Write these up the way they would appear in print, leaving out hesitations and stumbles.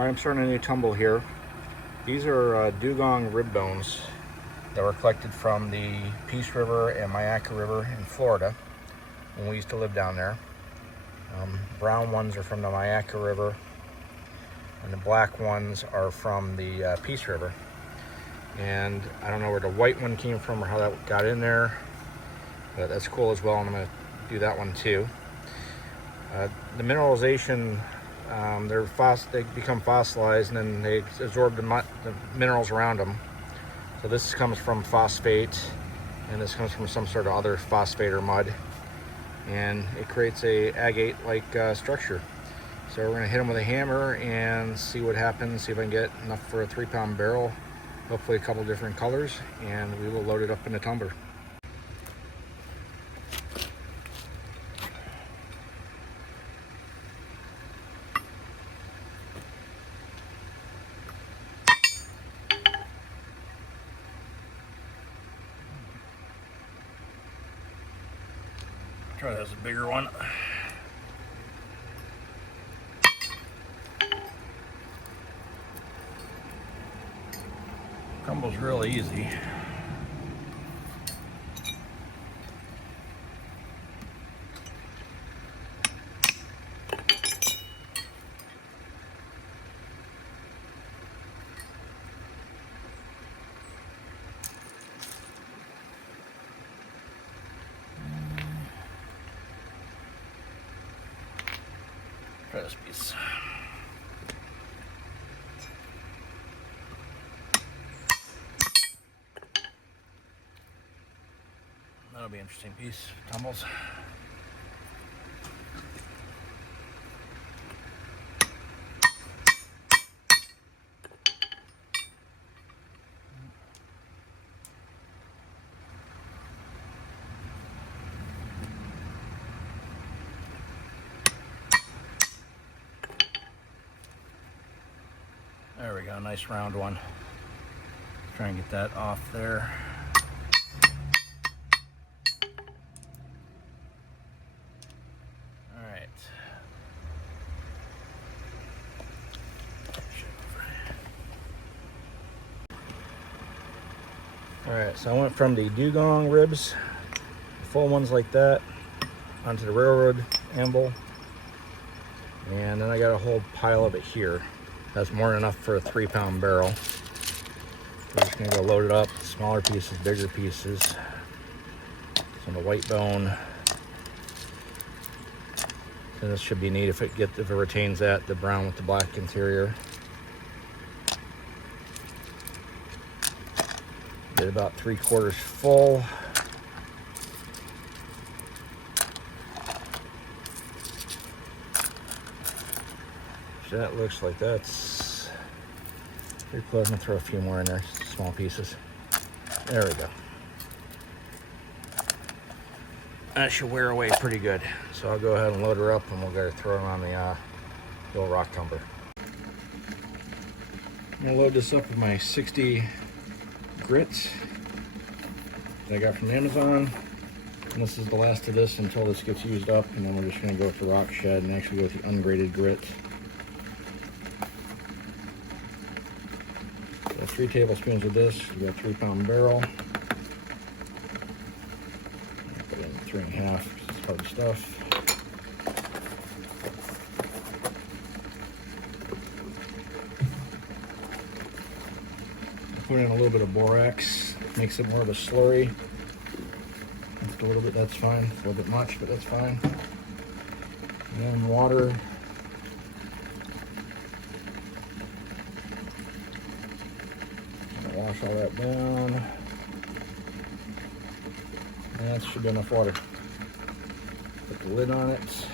I'm starting a new tumble here. These are dugong rib bones that were collected from the Peace River and Myakka River in Florida when we used to live down there. Brown ones are from the Myakka River, and the black ones are from the Peace River. And I don't know where the white one came from or how that got in there, but that's cool as well, and I'm going to do that one too. The mineralization, they become fossilized and then they absorb the minerals around them. So this comes from phosphate, and this comes from some sort of other phosphate or mud, and it creates a agate-like structure. So we're going to hit them with a hammer and see what happens, see if I can get enough for a 3-pound barrel, hopefully a couple different colors, and we will load it up in the tumbler. Try this a bigger one. Crumbles real easy. Try this piece. That'll be an interesting piece. Tumbles. There we go, nice round one. Try and get that off there. All right. All right, so I went from the dugong ribs, full ones like that, onto the railroad anvil, and then I got a whole pile of it here. That's more than enough for a 3-pound barrel. We're just gonna go load it up, smaller pieces, bigger pieces. Some of the white bone. And this should be neat if it retains that, the brown with the black interior. Get about 3/4 full. That looks like that's pretty close. I'm gonna throw a few more in there, small pieces. There we go. That should wear away pretty good. So I'll go ahead and load her up, and we'll go throw her on the old rock tumbler. I'm gonna load this up with my 60 grits that I got from Amazon. And this is the last of this until this gets used up, and then we're just gonna go with the rock shed and actually go with the ungraded grit. 3 tablespoons of this. We got a 3-pound barrel. Put in 3.5. It's hard stuff. Put in a little bit of borax. Makes it more of a slurry. Just a little bit. That's fine. A little bit much, but that's fine. And then water. Wash all that down. And that should be enough water. Put the lid on it.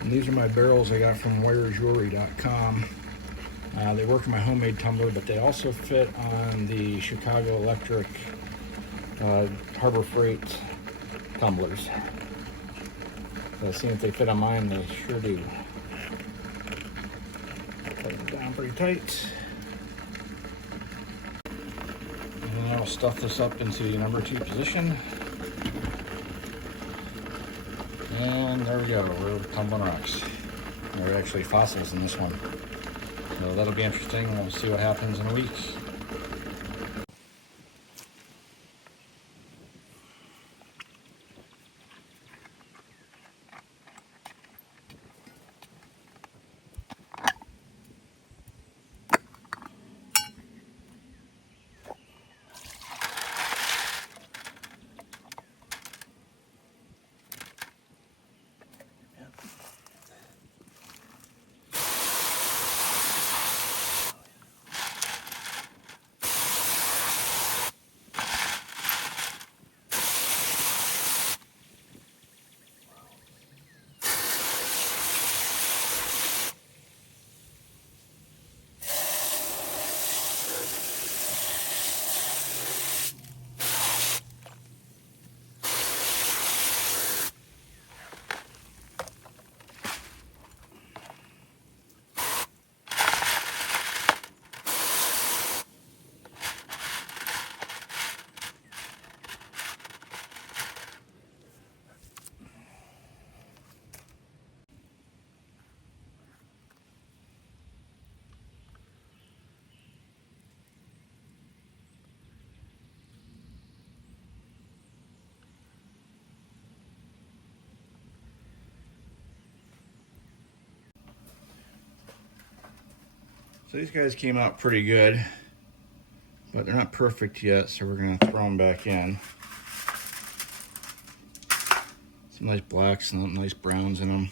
And these are my barrels I got from wearjewelry.com. They work in my homemade tumbler, but they also fit on the Chicago Electric Harbor Freight tumblers. Seeing if they fit on mine, they sure do. Tighten it down pretty tight. And then I'll stuff this up into the number 2 position. And there we go, we're tumbling rocks. There are actually fossils in this one. So that'll be interesting. We'll see what happens in a week. So these guys came out pretty good, but they're not perfect yet, so we're gonna throw them back in. Some nice blacks, some nice browns in them.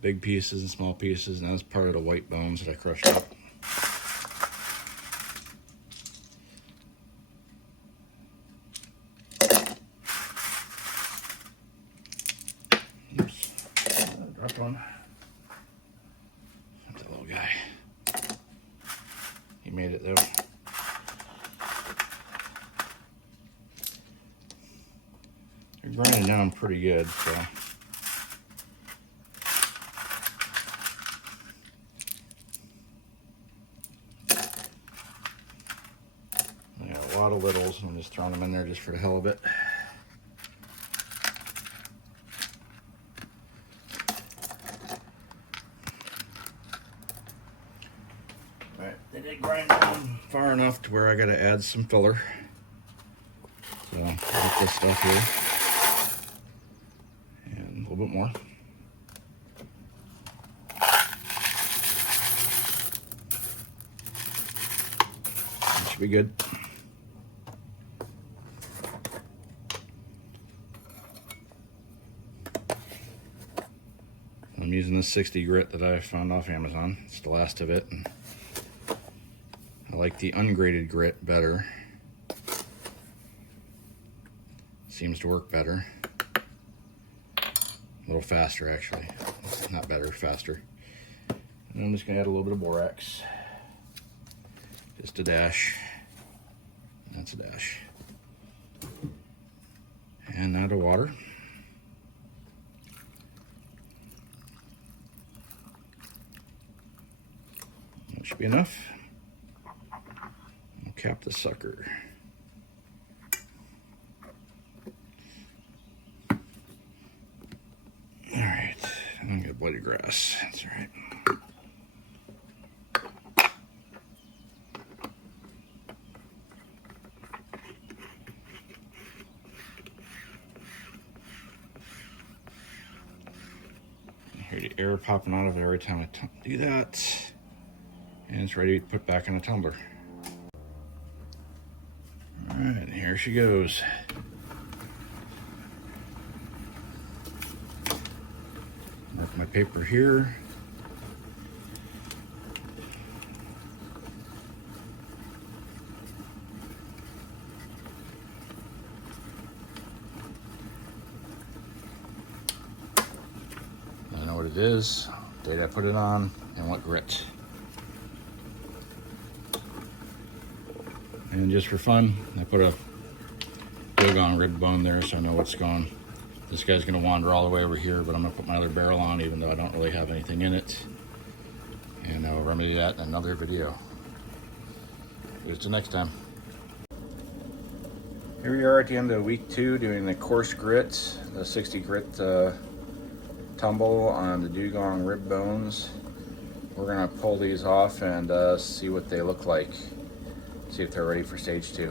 Big pieces and small pieces, and that's part of the white bones that I crushed up. Oops, dropped one. That's a little guy. He made it though. They're grinding down pretty good, so. I got a lot of littles, and I'm just throwing them in there just for the hell of it. Alright, they did grind down far enough to where I gotta add some filler. So, like this stuff here. And a little bit more. That should be good. I'm using this 60 grit that I found off Amazon. It's the last of it. And I like the ungraded grit better. Seems to work better. A little faster, actually. Not better, faster. And I'm just gonna add a little bit of borax. Just a dash. That's a dash. And now to water. That should be enough. I'll cap the sucker. Alright, I don't get bloody grass. That's alright. I hear the air popping out of it every time I do that. And it's ready to put back in the tumbler. Alright, here she goes. Mark my paper here. I know what it is, date I put it on, and what grit. And just for fun, I put a dugong rib bone there so I know what's going. This guy's gonna wander all the way over here, but I'm gonna put my other barrel on even though I don't really have anything in it. And I'll remedy that in another video. Here's to next time. Here we are at the end of week 2 doing the coarse grit, the 60 grit tumble on the dugong rib bones. We're going to pull these off and see what they look like, see if they're ready for stage 2.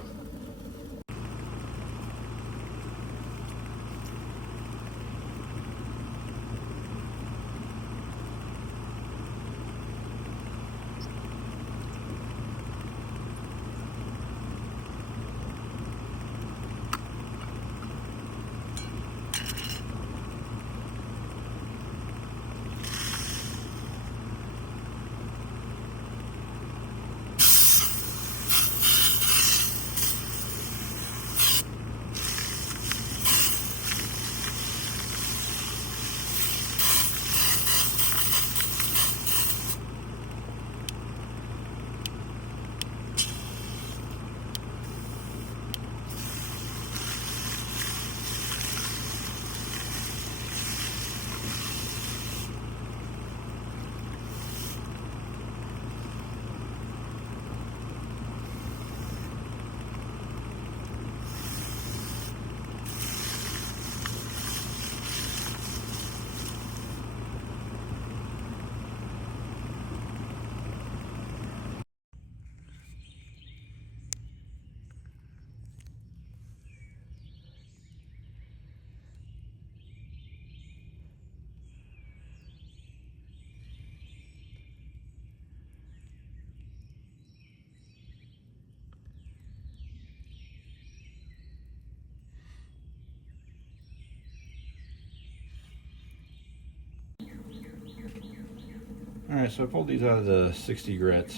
Alright, so I pulled these out of the 60 grit.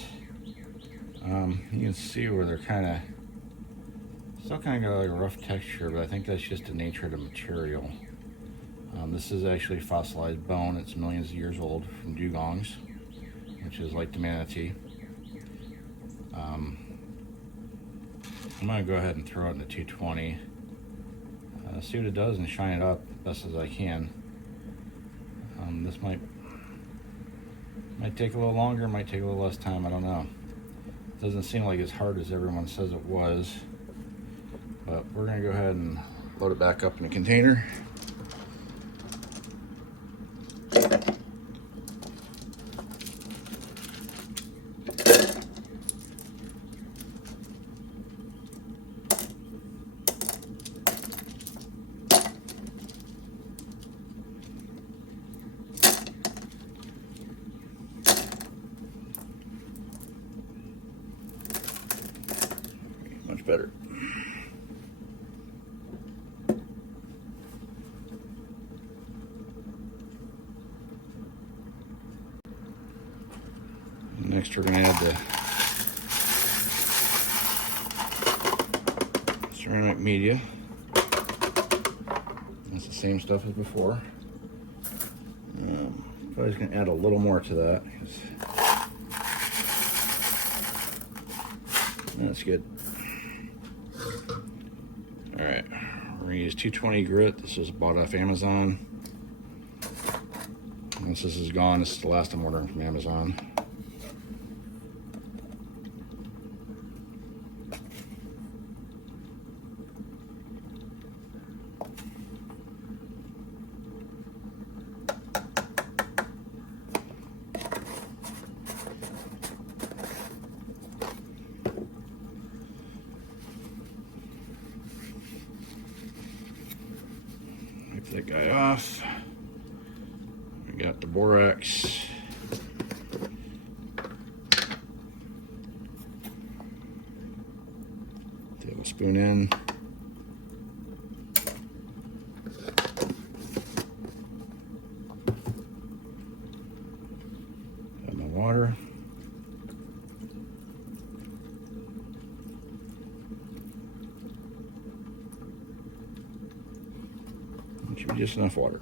You can see where they're still kind of got like a rough texture, but I think that's just the nature of the material. This is actually fossilized bone. It's millions of years old from dugongs, which is like the manatee. I'm going to go ahead and throw it in the 220. See what it does and shine it up best as I can. This might take a little longer, might take a little less time, I don't know. It doesn't seem like as hard as everyone says it was, but we're going to go ahead and load it back up in a container. Much better. Next we're going to add the ceramic media. It's the same stuff as before. Probably just going to add a little more to that. That's good. Alright, we're going to use 220 grit. This was bought off Amazon. Once this is gone, this is the last I'm ordering from Amazon. That guy off. We got the borax. Tablespoon in. Add my water. Should be just enough water.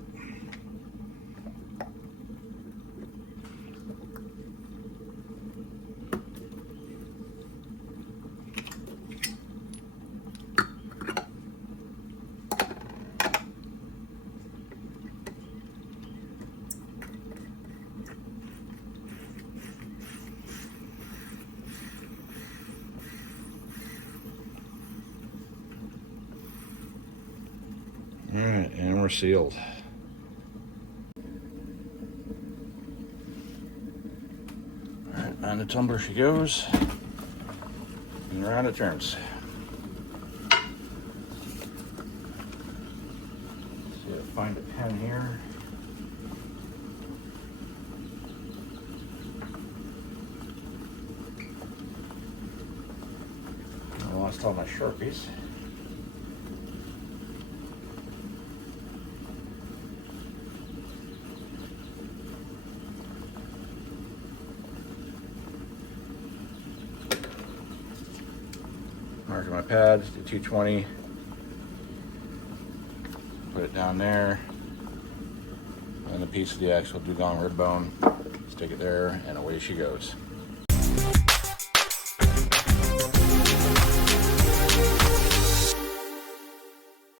All right, and we're sealed. All right, on the tumbler she goes, and around it turns. See, I'll find a pen here. I lost all my Sharpies. Mark my pad, the 220. Put it down there. And a piece of the actual dugong rib bone. Stick it there, and away she goes.